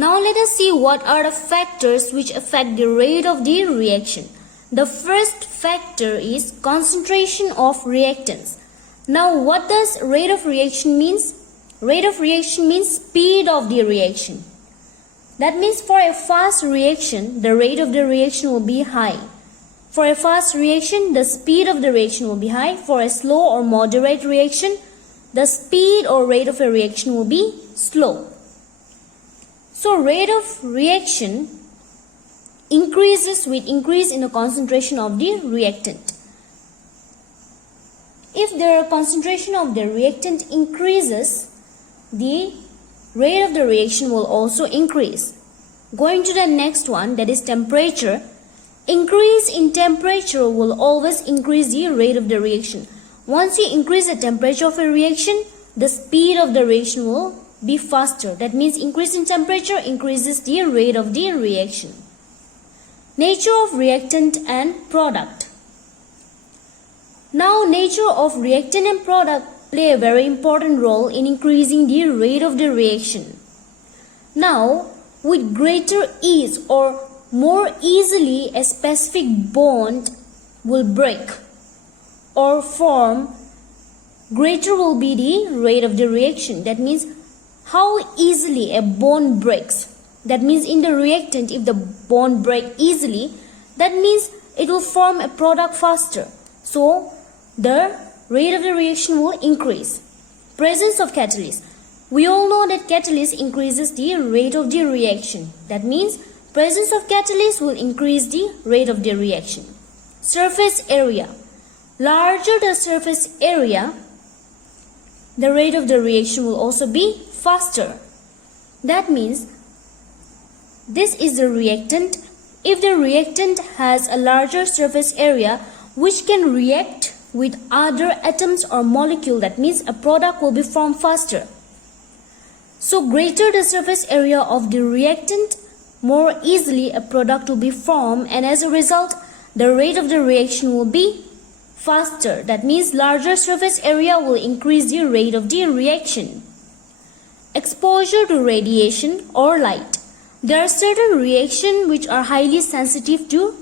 Now let us see what are the factors which affect the rate of the reaction. The first factor is concentration of reactants. Now what does rate of reaction means? Rate of reaction means speed of the reaction. That means for a fast reaction, the rate of the reaction will be high. For a fast reaction, the speed of the reaction will be high. For a slow or moderate reaction, the speed or rate of a reaction will be slow. So rate of reaction increases with increase in the concentration of the reactant. If the concentration of the reactant increases, the rate of the reaction will also increase. Going to the next one, that is temperature. Increase in temperature will always increase the rate of the reaction. Once you increase the temperature of a reaction, the speed of the reaction will be faster. That means increase in temperature increases the rate of the reaction. Nature of reactant and product. Now nature of reactant and product play a very important role in increasing the rate of the reaction. Now with greater ease or more easily a specific bond will break or form, greater will be the rate of the reaction. That means how easily a bond breaks. That means in the reactant, if the bond break easily, that means it will form a product faster. So the rate of the reaction will increase. Presence of catalyst. We all know that catalyst increases the rate of the reaction. That means presence of catalyst will increase the rate of the reaction. Surface area. Larger the surface area, the rate of the reaction will also be faster. That means this is the reactant. If the reactant has a larger surface area which can react with other atoms or molecule, that means a product will be formed faster. So greater the surface area of the reactant, more easily a product will be formed, and as a result the rate of the reaction will be faster. That means larger surface area will increase the rate of the reaction. Exposure to radiation or light. There are certain reactions which are highly sensitive to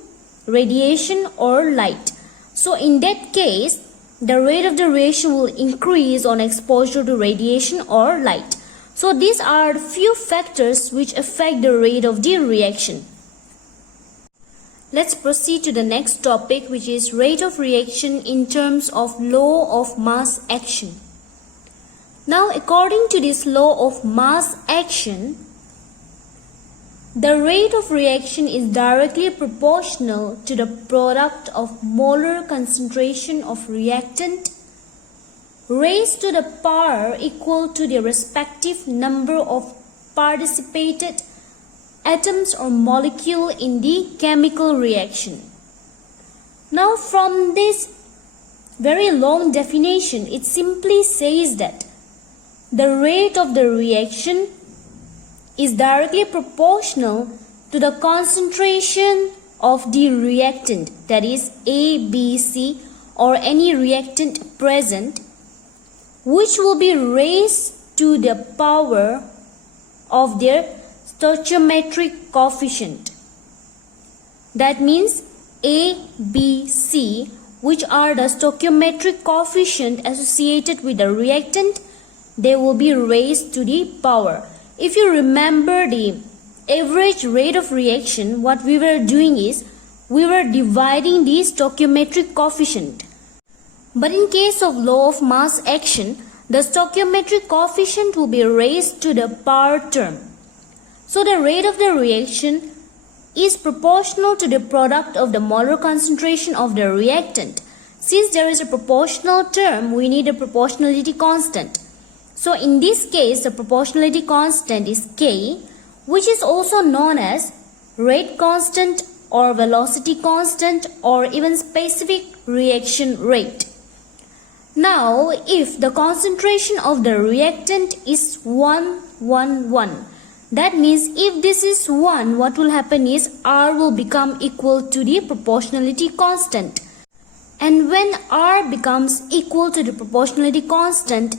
radiation or light. So in that case, the rate of the reaction will increase on exposure to radiation or light. So these are the few factors which affect the rate of the reaction. Let's proceed to the next topic, which is rate of reaction in terms of law of mass action. Now according to this law of mass action, the rate of reaction is directly proportional to the product of molar concentration of reactant raised to the power equal to the respective number of participated atoms or molecule in the chemical reaction. Now from this very long definition, it simply says that the rate of the reaction is directly proportional to the concentration of the reactant, that is A, B, C, or any reactant present, which will be raised to the power of their stoichiometric coefficient. That means A, B, C, which are the stoichiometric coefficient associated with the reactant, they will be raised to the power. If you remember the average rate of reaction, what we were doing is we were dividing the stoichiometric coefficient. But in case of law of mass action, the stoichiometric coefficient will be raised to the power term. So the rate of the reaction is proportional to the product of the molar concentration of the reactant. Since there is a proportional term, we need a proportionality constant. So in this case, the proportionality constant is K, which is also known as rate constant or velocity constant or even specific reaction rate. Now, if the concentration of the reactant is 1, 1, 1, that means if this is 1, what will happen is R will become equal to the proportionality constant. And when R becomes equal to the proportionality constant,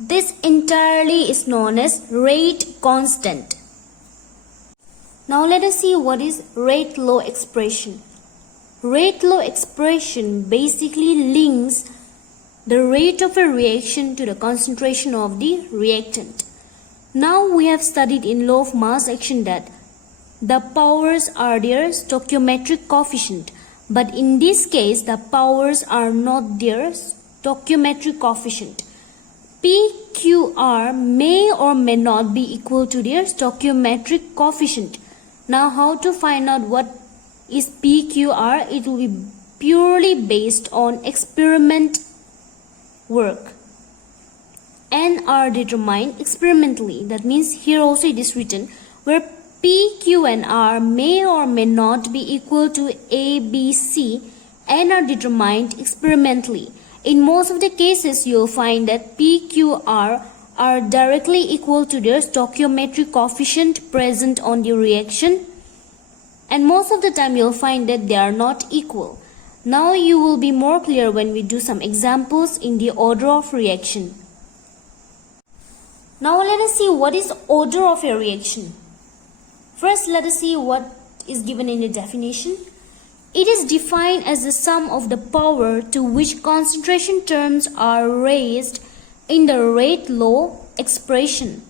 this entirely is known as rate constant. Now let us see what is rate law expression. Rate law expression basically links the rate of a reaction to the concentration of the reactant. Now we have studied in law of mass action that the powers are their stoichiometric coefficient, but in this case the powers are not their stoichiometric coefficient. PQR may or may not be equal to their stoichiometric coefficient. Now how to find out what is PQR? It will be purely based on experiment work and are determined experimentally. That means here also it is written where P, Q and R may or may not be equal to A, B, C and are determined experimentally. In most of the cases you will find that P, Q, R are directly equal to their stoichiometric coefficient present on the reaction, and most of the time you will find that they are not equal. Now you will be more clear when we do some examples in the order of reaction. Now let us see what is order of a reaction. First let us see what is given in the definition. It is defined as the sum of the power to which concentration terms are raised in the rate law expression.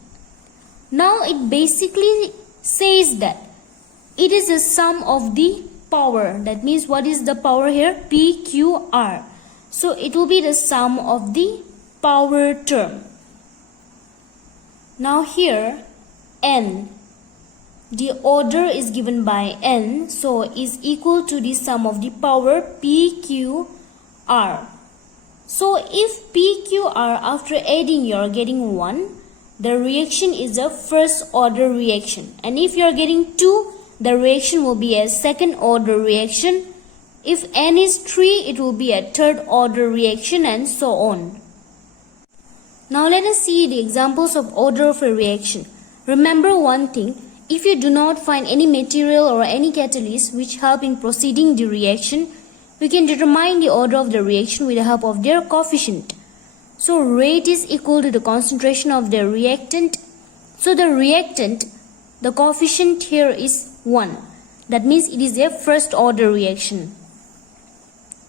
Now it basically says that it is the sum of the power. That means what is the power here? PQR. So it will be the sum of the power term. Now here N, the order is given by N, so is equal to the sum of the power PQR. So if PQR after adding you are getting 1, the reaction is a first order reaction, and if you are getting 2, the reaction will be a second order reaction. If N is 3, it will be a third order reaction, and so on. Now let us see the examples of order of a reaction. Remember one thing, if you do not find any material or any catalyst which help in proceeding the reaction, we can determine the order of the reaction with the help of their coefficient. So rate is equal to the concentration of the reactant. So the reactant, the coefficient here is 1. That means it is a first order reaction.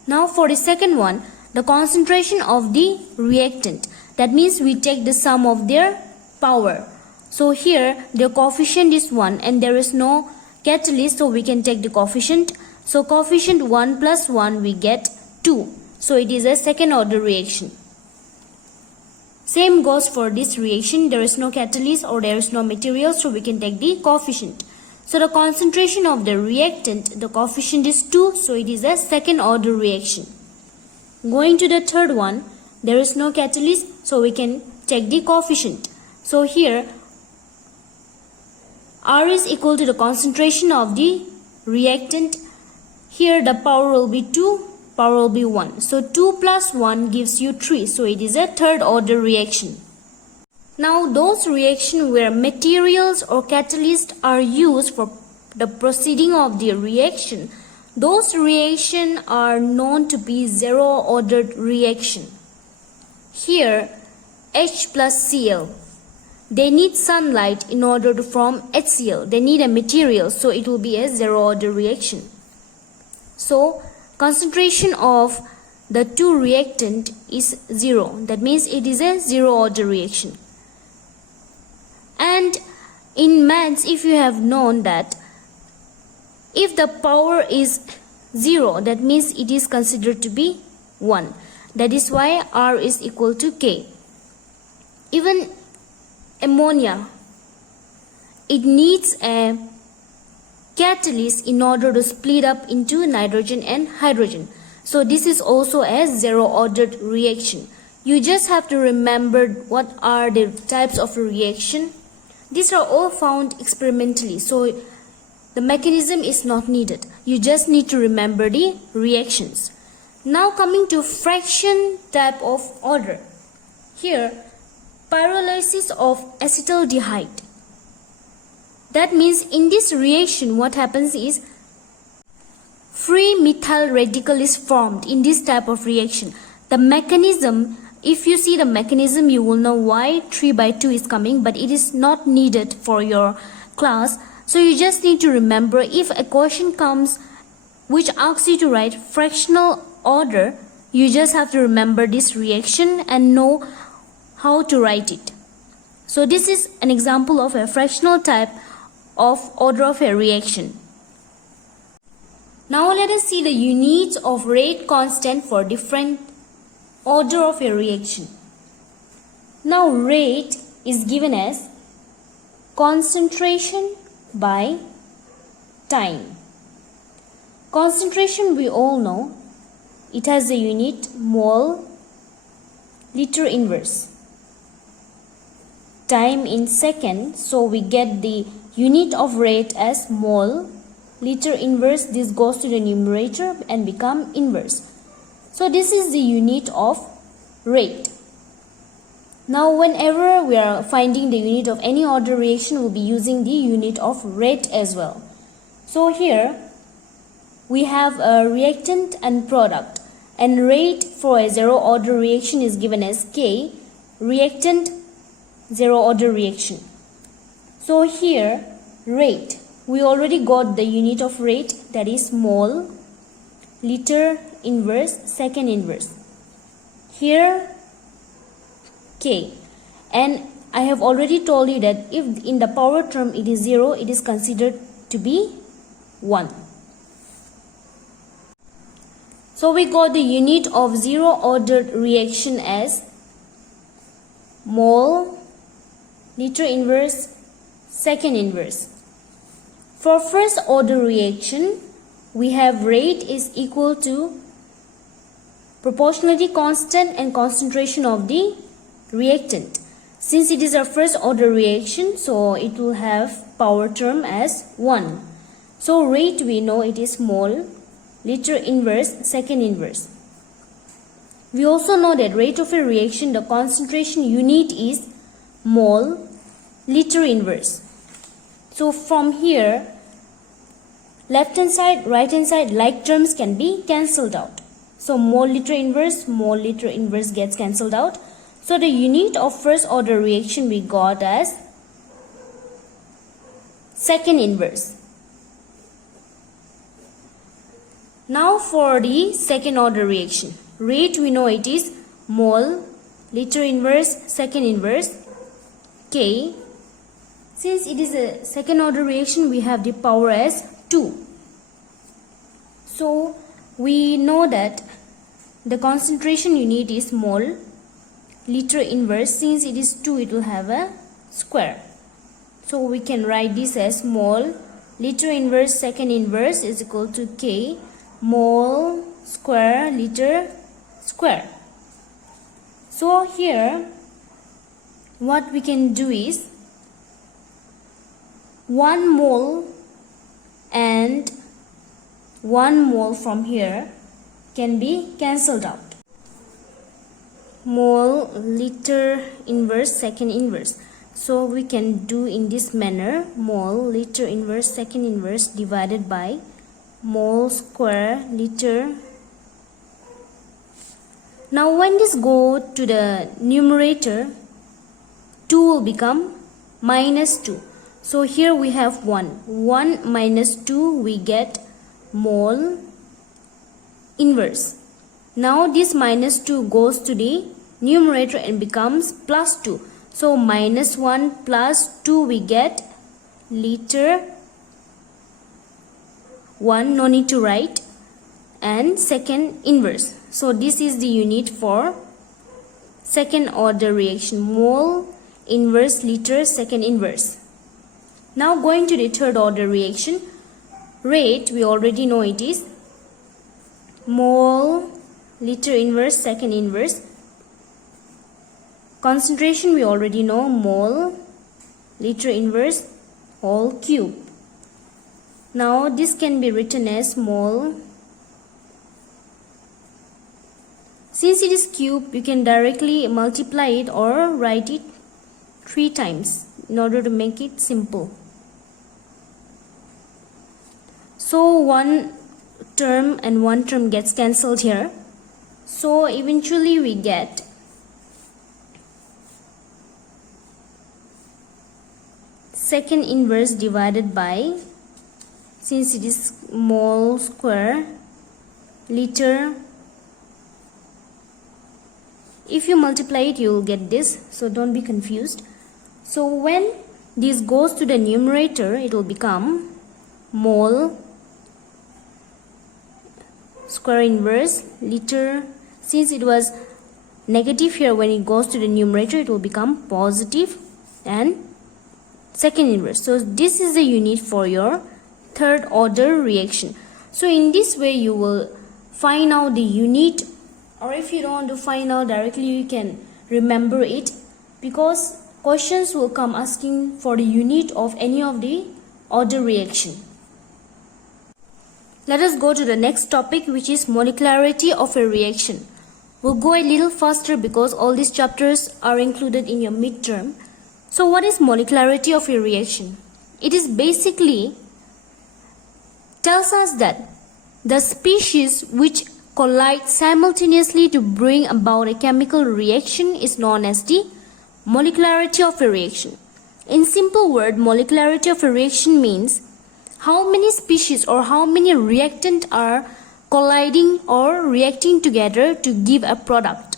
Now for the second one, the concentration of the reactant. That means we take the sum of their power. So here the coefficient is 1 and there is no catalyst, so we can take the coefficient. So coefficient 1 plus 1 we get 2. So it is a second order reaction. Same goes for this reaction. There is no catalyst or there is no material, so we can take the coefficient. So the concentration of the reactant, the coefficient is 2, so it is a second order reaction. Going to the third one, there is no catalyst, so we can take the coefficient. So here R is equal to the concentration of the reactant. Here the power will be 2, power will be 1. So 2 plus 1 gives you 3. So it is a third order reaction. Now those reactions where materials or catalysts are used for the proceeding of the reaction, those reactions are known to be zero ordered reaction. Here H plus Cl. They need sunlight in order to form HCl. They need a material, so it will be a zero order reaction. So concentration of the two reactant is 0. That means it is a zero order reaction. And in maths, if you have known that if the power is 0, that means it is considered to be 1. That is why R is equal to K. Even ammonia, it needs a catalyst in order to split up into nitrogen and hydrogen. So this is also a zero ordered reaction. You just have to remember what are the types of reaction. These are all found experimentally, so the mechanism is not needed. You just need to remember the reactions. Now coming to fraction type of order. Here pyrolysis of acetaldehyde. That means in this reaction what happens is free methyl radical is formed in this type of reaction. The mechanism, if you see the mechanism, you will know why 3 by 2 is coming, but it is not needed for your class. So you just need to remember, if a question comes which asks you to write fractional order, you just have to remember this reaction and know how to write it. So this is an example of a fractional type of order of a reaction. Now let us see the units of rate constant for different order of a reaction. Now rate is given as concentration by time. Concentration, we all know, it has the unit mole liter inverse. Time in second, so we get the unit of rate as mole liter inverse. This goes to the numerator and become inverse. So this is the unit of rate. Now whenever we are finding the unit of any order reaction, we'll be using the unit of rate as well. So here we have a reactant and product, and rate for a zero order reaction is given as K, reactant zero order reaction. So here rate, we already got the unit of rate, that is mole liter inverse second inverse. Here K, and I have already told you that if in the power term it is 0, it is considered to be 1. So we got the unit of zero ordered reaction as mole liter inverse second inverse. For first order reaction, we have rate is equal to proportionality constant and concentration of the reactant. Since it is a first order reaction, so it will have power term as 1. So rate, we know it is mole liter inverse second inverse. We also know that rate of a reaction, the concentration unit is mole liter inverse. So from here, left hand side, right hand side, like terms can be cancelled out. So mole liter inverse gets cancelled out. So the unit of first order reaction we got as second inverse. Now for the second order reaction, rate, we know it is mole liter inverse second inverse K. Since it is a second order reaction, we have the power as 2. So we know that the concentration unit is mole liter inverse. Since it is 2, it will have a square. So we can write this as mole liter inverse second inverse is equal to K mole square liter square. So here what we can do is 1 mole and 1 mole from here can be cancelled out. Mole liter inverse second inverse. So we can do in this manner, mole liter inverse second inverse divided by mole square liter. Now when this go to the numerator, 2 will become minus 2. So here we have 1. 1 minus 2, we get mole inverse. Now this minus 2 goes to the numerator and becomes plus 2. So minus 1 plus 2, we get liter 1, no need to write, and second inverse. So this is the unit for second order reaction, mole inverse liter second inverse. Now going to the third order reaction, rate, we already know it is mole liter inverse second inverse. Concentration, we already know mole liter inverse whole cube. Now this can be written as mole. Since it is cube, you can directly multiply it or write it 3 times in order to make it simple. So one term and one term gets cancelled here. So eventually we get second inverse divided by, since it is mole square, liter. If you multiply it, you will get this, so don't be confused. So when this goes to the numerator, it will become mole square inverse liter. Since it was negative here, when it goes to the numerator, it will become positive and second inverse. So this is the unit for your third order reaction. So in this way you will find out the unit, or if you don't want to find out directly, you can remember it, because questions will come asking for the unit of any of the order reaction. Let us go to the next topic, which is molecularity of a reaction. We'll go a little faster because all these chapters are included in your midterm. So what is molecularity of a reaction? It is basically tells us that the species which collide simultaneously to bring about a chemical reaction is known as the molecularity of a reaction. In simple word, molecularity of a reaction means how many species or how many reactants are colliding or reacting together to give a product.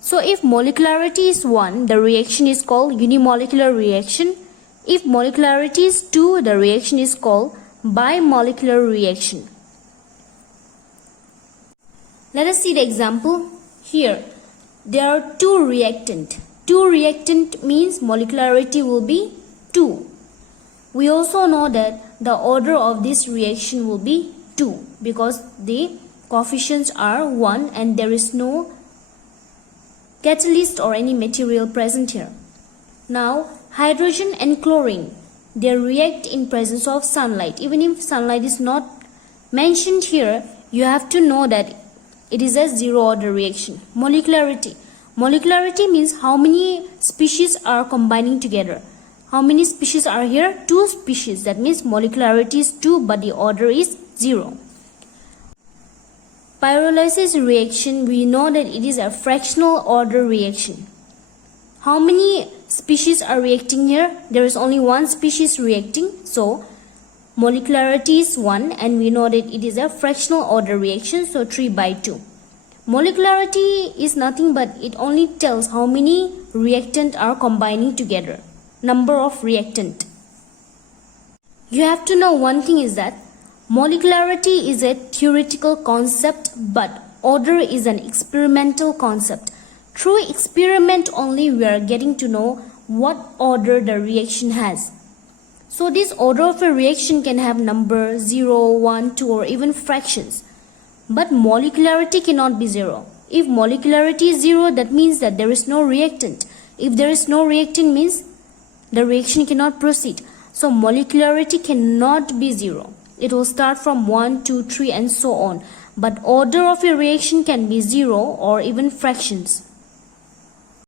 So if molecularity is 1, the reaction is called unimolecular reaction. If molecularity is 2, the reaction is called bimolecular reaction. Let us see the example. Here there are 2 reactants. 2 reactant means molecularity will be 2. We also know that the order of this reaction will be 2 because the coefficients are 1 and there is no catalyst or any material present here. Now hydrogen and chlorine, they react in presence of sunlight. Even if sunlight is not mentioned here, you have to know that it is a zero order reaction. Molecularity. Molecularity means how many species are combining together. How many species are here? 2 species. That means molecularity is 2 but the order is 0. Pyrolysis reaction, we know that it is a fractional order reaction. How many species are reacting here? There is only 1 species reacting. So molecularity is 1 and we know that it is a fractional order reaction. So 3/2. Molecularity is nothing but it only tells how many reactants are combining together. Number of reactant. You have to know one thing is that molecularity is a theoretical concept but order is an experimental concept. Through experiment only we are getting to know what order the reaction has. So this order of a reaction can have number 0, 1, 2 or even fractions. But molecularity cannot be 0. If molecularity is 0, that means that there is no reactant. If there is no reactant means the reaction cannot proceed. So molecularity cannot be 0. It will start from 1, 2, 3 and so on. But order of a reaction can be 0 or even fractions.